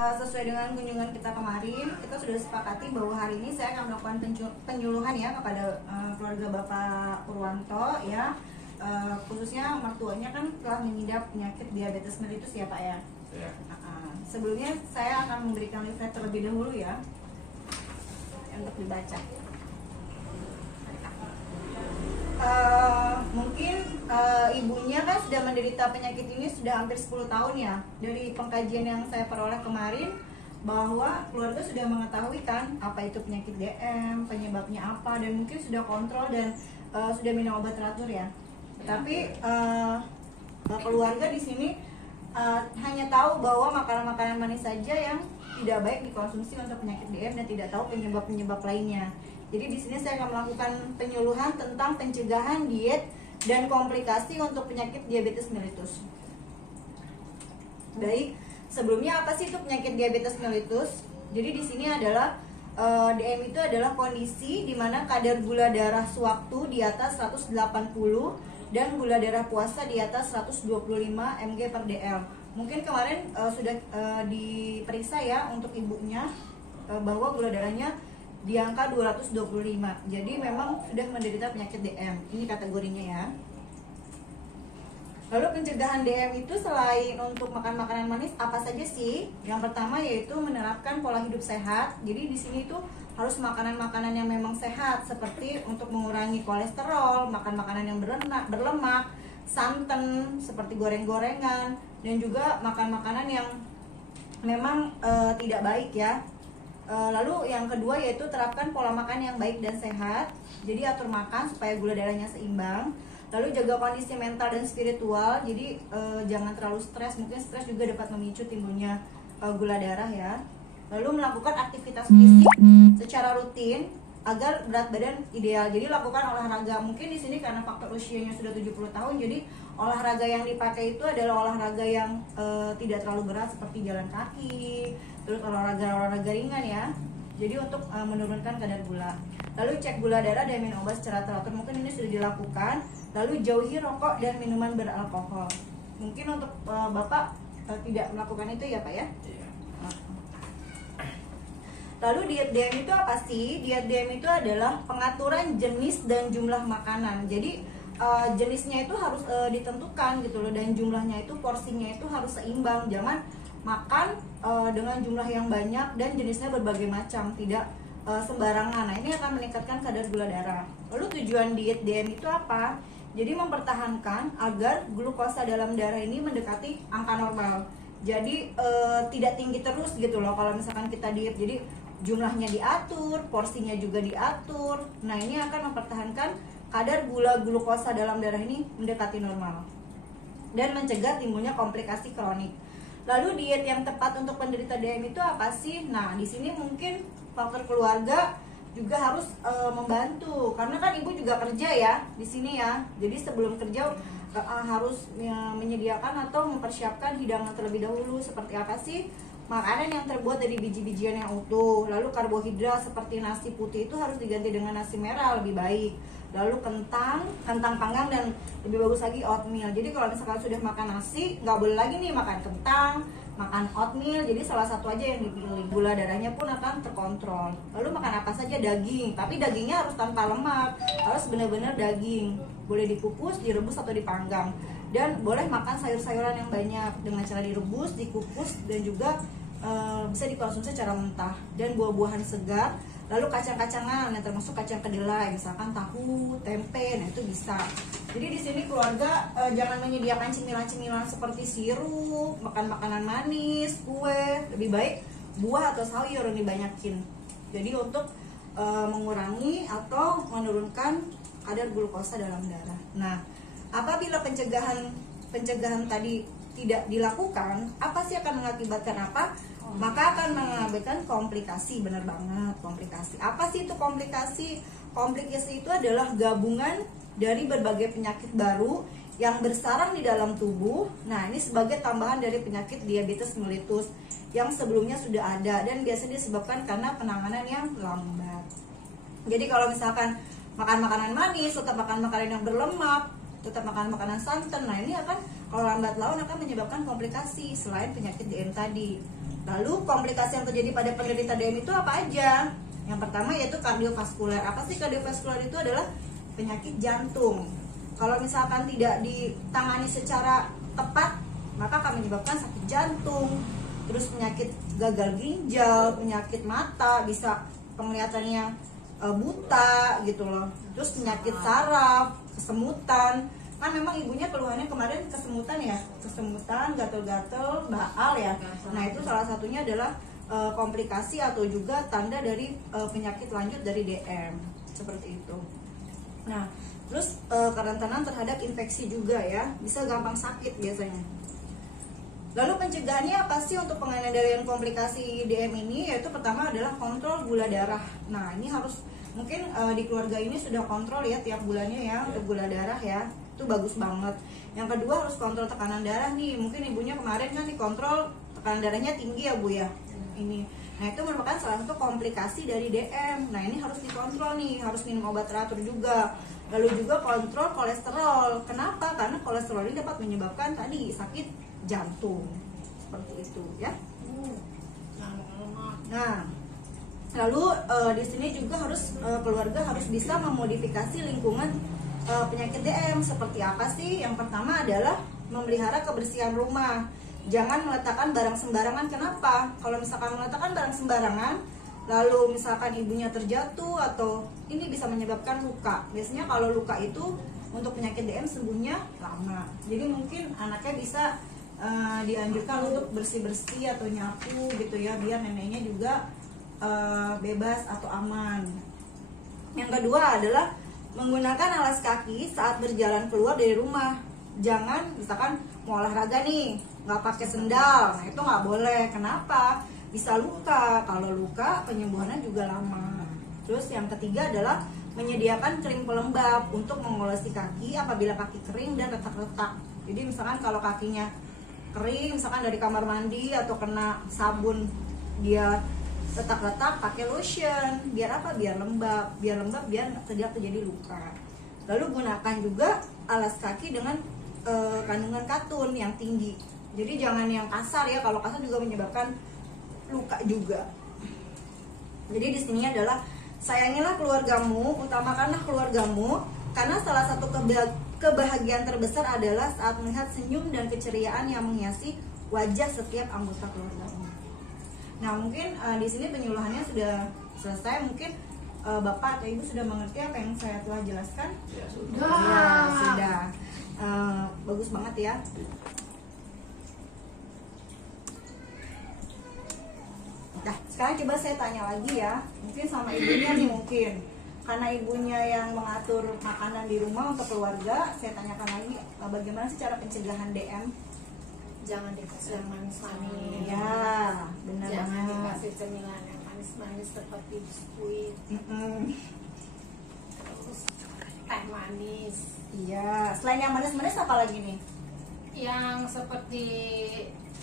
sesuai dengan kunjungan kita kemarin, kita sudah sepakati bahwa hari ini saya akan melakukan penyuluhan ya kepada keluarga Bapak Purwanto ya, khususnya mertuanya kan telah mengidap penyakit diabetes mellitus ya Pak ya. Ya. Sebelumnya saya akan memberikan leaflet terlebih dahulu ya untuk dibaca. Mungkin ibunya kan sudah menderita penyakit ini sudah hampir 10 tahun ya. Dari pengkajian yang saya peroleh kemarin, bahwa keluarga sudah mengetahui kan apa itu penyakit DM, penyebabnya apa, dan mungkin sudah kontrol dan sudah minum obat teratur ya. Tapi keluarga di sini hanya tahu bahwa makanan-makanan manis saja yang tidak baik dikonsumsi untuk penyakit DM dan tidak tahu penyebab-penyebab lainnya. Jadi di sini saya akan melakukan penyuluhan tentang pencegahan, diet, dan komplikasi untuk penyakit diabetes mellitus. Baik, sebelumnya apa sih itu penyakit diabetes mellitus? Jadi di sini adalah DM itu adalah kondisi di mana kadar gula darah sewaktu di atas 180 dan gula darah puasa di atas 125 mg per dl. Mungkin kemarin sudah diperiksa ya untuk ibunya bahwa gula darahnya di angka 225. Jadi memang sudah menderita penyakit DM. Ini kategorinya ya. Lalu pencegahan DM itu selain untuk makan makanan manis apa saja sih? Yang pertama yaitu menerapkan pola hidup sehat. Jadi di sini itu harus makanan-makanan yang memang sehat, seperti untuk mengurangi kolesterol, makan makanan yang berlemak, santan seperti goreng-gorengan, dan juga makan makanan yang memang tidak baik ya. Lalu yang kedua yaitu terapkan pola makan yang baik dan sehat. Jadi atur makan supaya gula darahnya seimbang. Lalu jaga kondisi mental dan spiritual. Jadi jangan terlalu stres. Mungkin stres juga dapat memicu timbulnya gula darah ya. Lalu melakukan aktivitas fisik secara rutin agar berat badan ideal. Jadi lakukan olahraga. Mungkin di sini karena faktor usianya sudah 70 tahun, jadi olahraga yang dipakai itu adalah olahraga yang tidak terlalu berat seperti jalan kaki, terus olahraga ringan ya. Jadi untuk menurunkan kadar gula. Lalu cek gula darah dan minum obat secara teratur. Mungkin ini sudah dilakukan. Lalu jauhi rokok dan minuman beralkohol. Mungkin untuk Bapak tidak melakukan itu ya Pak ya? Iya. Lalu diet DM itu apa sih? Diet DM itu adalah pengaturan jenis dan jumlah makanan. Jadi jenisnya itu harus ditentukan gitu loh, dan jumlahnya itu, porsinya itu harus seimbang. Jangan makan dengan jumlah yang banyak dan jenisnya berbagai macam, tidak sembarangan. Nah, ini akan meningkatkan kadar gula darah. Lalu tujuan diet DM itu apa? Jadi mempertahankan agar glukosa dalam darah ini mendekati angka normal. Jadi tidak tinggi terus gitu loh kalau misalkan kita diet. Jadi jumlahnya diatur, porsinya juga diatur. Nah, ini akan mempertahankan kadar glukosa dalam darah ini mendekati normal dan mencegah timbulnya komplikasi kronik. Lalu diet yang tepat untuk penderita DM itu apa sih? Nah, di sini mungkin faktor keluarga juga harus membantu, karena kan ibu juga kerja ya di sini ya. Jadi sebelum kerja harus menyediakan atau mempersiapkan hidangan terlebih dahulu. Seperti apa sih? Makanan yang terbuat dari biji-bijian yang utuh. Lalu karbohidrat seperti nasi putih itu harus diganti dengan nasi merah, lebih baik. Lalu kentang panggang, dan lebih bagus lagi oatmeal. Jadi kalau misalkan sudah makan nasi, nggak boleh lagi nih makan kentang, makan oatmeal. Jadi salah satu aja yang dipilih. Gula darahnya pun akan terkontrol. Lalu makan apa saja? Daging, tapi dagingnya harus tanpa lemak, harus benar-benar daging. Boleh dikukus, direbus atau dipanggang. Dan boleh makan sayur-sayuran yang banyak dengan cara direbus, dikukus, dan juga bisa dikonsumsi secara mentah. Dan buah-buahan segar. Lalu kacang-kacangan yang termasuk kacang kedelai, misalkan tahu, tempe, nah itu bisa. Jadi di sini keluarga jangan menyediakan cemilan-cemilan seperti sirup, makan makanan manis, kue. Lebih baik buah atau sayur yang dibanyakin. Jadi untuk mengurangi atau menurunkan kadar glukosa dalam darah. Nah, apabila pencegahan tadi tidak dilakukan, apa sih akan mengakibatkan apa? Maka akan mengakibatkan komplikasi. Benar banget, komplikasi. Apa sih itu komplikasi? Komplikasi itu adalah gabungan dari berbagai penyakit baru yang bersarang di dalam tubuh. Nah, ini sebagai tambahan dari penyakit diabetes mellitus yang sebelumnya sudah ada dan biasanya disebabkan karena penanganan yang lambat. Jadi kalau misalkan makan makanan manis, tetap makan makanan yang berlemak, tetap makan makanan santan, nah ini akan kalau lambat laun akan menyebabkan komplikasi selain penyakit DM tadi. Lalu komplikasi yang terjadi pada penderita DM itu apa aja? Yang pertama yaitu kardiovaskuler. Apa sih kardiovaskuler itu? Adalah penyakit jantung. Kalau misalkan tidak ditangani secara tepat, maka akan menyebabkan sakit jantung, terus penyakit gagal ginjal, penyakit mata, bisa penglihatannya buta gitu loh. Terus penyakit saraf, kesemutan. Kan memang ibunya keluhannya kemarin kesemutan ya, kesemutan, gatel-gatel, baal ya. Nah itu salah satunya adalah komplikasi atau juga tanda dari penyakit lanjut dari DM seperti itu. Nah terus kerentanan terhadap infeksi juga ya, bisa gampang sakit biasanya. Lalu pencegahannya apa sih untuk pengendalian komplikasi DM ini? Yaitu pertama adalah kontrol gula darah. Nah ini harus mungkin di keluarga ini sudah kontrol ya tiap bulannya ya untuk gula darah ya, itu bagus banget. Yang kedua harus kontrol tekanan darah nih, mungkin ibunya kemarin kan dikontrol tekanan darahnya tinggi ya Bu ya ini. Nah itu merupakan salah satu komplikasi dari DM. Nah ini harus dikontrol nih, harus minum obat teratur juga. Lalu juga kontrol kolesterol. Kenapa? Karena kolesterol ini dapat menyebabkan tadi sakit jantung seperti itu ya. Nah lalu di sini juga harus keluarga harus bisa memodifikasi lingkungan penyakit DM. Seperti apa sih? Yang pertama adalah memelihara kebersihan rumah. Jangan meletakkan barang sembarangan. Kenapa? Kalau misalkan meletakkan barang sembarangan, lalu misalkan ibunya terjatuh atau ini bisa menyebabkan luka. Biasanya kalau luka itu untuk penyakit DM sembuhnya lama. Jadi mungkin anaknya bisa dianjurkan untuk bersih-bersih atau nyapu gitu ya, biar neneknya juga bebas atau aman. Yang kedua adalah menggunakan alas kaki saat berjalan keluar dari rumah. Jangan misalkan mau olahraga nih nggak pakai sendal, nah itu nggak boleh. Kenapa? Bisa luka. Kalau luka penyembuhannya juga lama. Terus yang ketiga adalah menyediakan krim pelembab untuk mengolesi kaki apabila kaki kering dan retak-retak. Jadi misalkan kalau kakinya kering, misalkan dari kamar mandi atau kena sabun dia retak-retak, pakai lotion. Biar apa? Biar lembab, biar tidak terjadi luka. Lalu gunakan juga alas kaki dengan kandungan katun yang tinggi. Jadi jangan yang kasar ya, kalau kasar juga menyebabkan luka juga. Jadi di sini adalah sayangilah keluargamu, utamakanlah keluargamu, karena salah satu kebahagiaan terbesar adalah saat melihat senyum dan keceriaan yang menghiasi wajah setiap anggota keluargamu. Nah mungkin di sini penyuluhannya sudah selesai. Mungkin Bapak atau Ibu sudah mengerti apa yang saya telah jelaskan? Ya sudah. Ya, sudah. Bagus banget ya. Nah, sekarang coba saya tanya lagi ya. Mungkin sama ibunya nih mungkin. Karena ibunya yang mengatur makanan di rumah untuk keluarga, saya tanyakan lagi bagaimana sih cara pencegahan DM? Jangan dikasih yang manis-manis. Ya, benar Jangan banget. dikasih cemilan yang manis-manis seperti biskuit, terus teh manis. Iya, selain yang manis-manis apa lagi nih? Yang seperti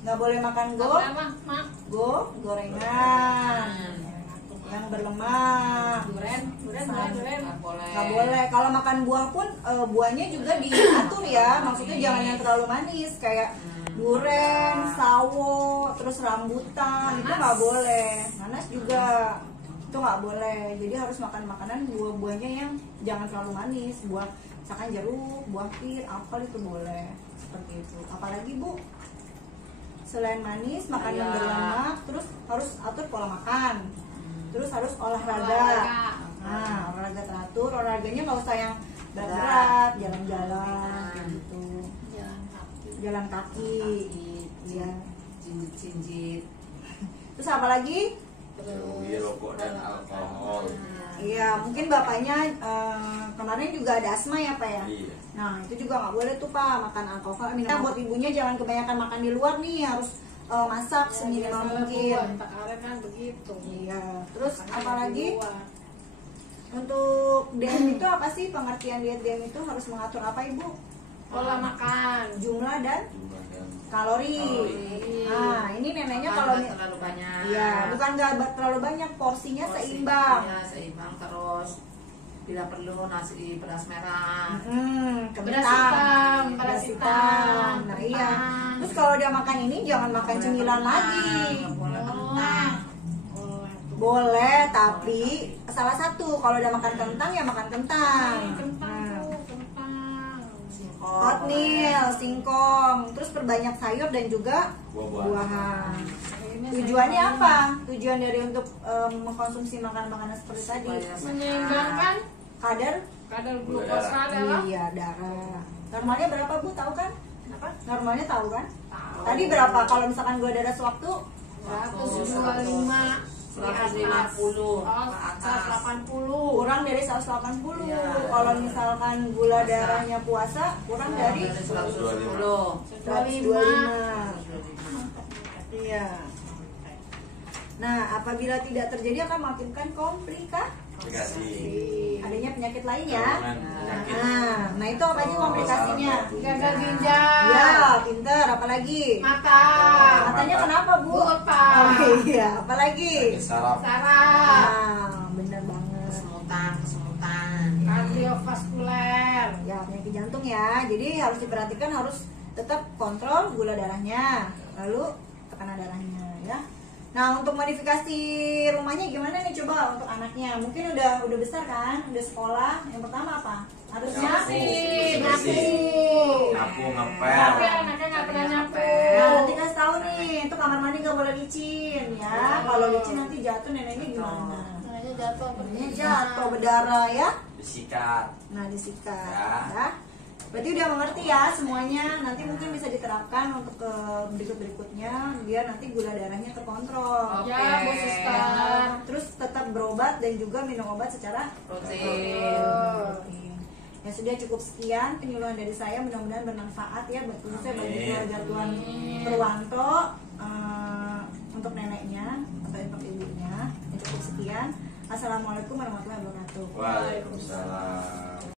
Nggak boleh makan gorengan yang berlemak. duren. Nggak boleh. Kalau makan buah pun buahnya juga diatur ya. Maksudnya jangan yang terlalu manis kayak duren, sawo, terus rambutan. Itu nggak boleh. Nanas juga itu nggak boleh. Jadi harus makan makanan buah-buahnya yang jangan terlalu manis. Buah misalkan jeruk, buah pir, apel itu boleh. Seperti itu. Apalagi Bu? Selain manis, makan yang berlemak, terus harus atur pola makan, terus harus olahraga. Nah, olahraga teratur, olahraganya nggak usah yang berat, jalan-jalan gitu, jalan kaki, ya, Jinjit. terus apa lagi? Jauhi rokok dan alkohol. Iya, mungkin bapaknya kemarin juga ada asma ya Pak ya. Iya. Nah itu juga nggak boleh tuh Pak makan alkohol. Buat ibunya jangan kebanyakan makan di luar nih, harus masak seminimal mungkin. Sekarang kan begitu. Iya. Terus apalagi untuk DM itu apa sih pengertian diet DM itu harus mengatur apa Ibu? Pola makan, Jumlah dan Jumlah dan kalori. Nah ini neneknya kalau nggak terlalu banyak. iya bukan nggak terlalu banyak, porsinya seimbang. Ya, seimbang terus Bila perlu nasi beras merah. Beras hitam, beras hitam. Nah iya. Terus kalau dia makan ini jangan makan cemilan lagi. Nggak boleh kentang. Boleh, tapi salah satu kalau udah makan kentang ya makan kentang. Kentang tuh, kentang. Singkong. Oatmeal, singkong, terus perbanyak sayur dan juga Buah-buahan. buahan. Ini Tujuannya saya- apa? Tujuan dari untuk mengkonsumsi makanan-makanan seperti tadi Supaya Menyeimbangkan kadar kadar glukosa adalah iya darah. Normalnya berapa Bu? Tahu kan? apa? Normalnya tahu kan? Tahu. Tadi berapa? Kalau misalkan gula darah sewaktu 125 di atas. 150 Oh, ke atas. 180. kurang dari 180. Iya. Kalau misalkan gula darahnya puasa kurang dari 120. 125. Iya. Nah, apabila tidak terjadi akan mengakibatkan Komplikasi. adanya penyakit lain ya. Kandungan penyakit. Nah itu apa aja komplikasinya? Gagal ginjal. Ya, pinter. Apalagi? Mata. Matanya kenapa Bu? Buta. Oh iya, apalagi? Saraf. Saraf. Bener banget. Kesemutan. Kardiovaskuler. Ya, penyakit jantung ya. Jadi harus diperhatikan, harus tetap kontrol gula darahnya, lalu tekanan darahnya ya. Nah, untuk modifikasi rumahnya gimana nih coba untuk anaknya? Mungkin udah besar kan, udah sekolah. Yang pertama apa? Harusnya Nyapu. Nyapu, ngepel. Tapi anaknya nggak pernah nyapu. Nah, nanti kasih tahu nih, itu kamar mandi nggak boleh licin ya. Kalau licin nanti jatuh neneknya gimana? Anaknya jatuh Neneknya jatuh berdarah ya. Disikat. Nah, disikat Ya. ya. Berarti udah mengerti ya semuanya. Nanti mungkin bisa diterapkan untuk ke berikutnya biar nanti gula darahnya terkontrol. Oke. Ya, Bu Suster. Terus tetap berobat dan juga minum obat secara Rutin. rutin. Ya sudah, cukup sekian penyuluhan dari saya, mudah-mudahan bermanfaat ya khususnya bagi Amin. keluarga Tuan Purwanto, untuk neneknya atau untuk ibunya. Ya, cukup sekian. Assalamualaikum warahmatullahi wabarakatuh. Waalaikumsalam.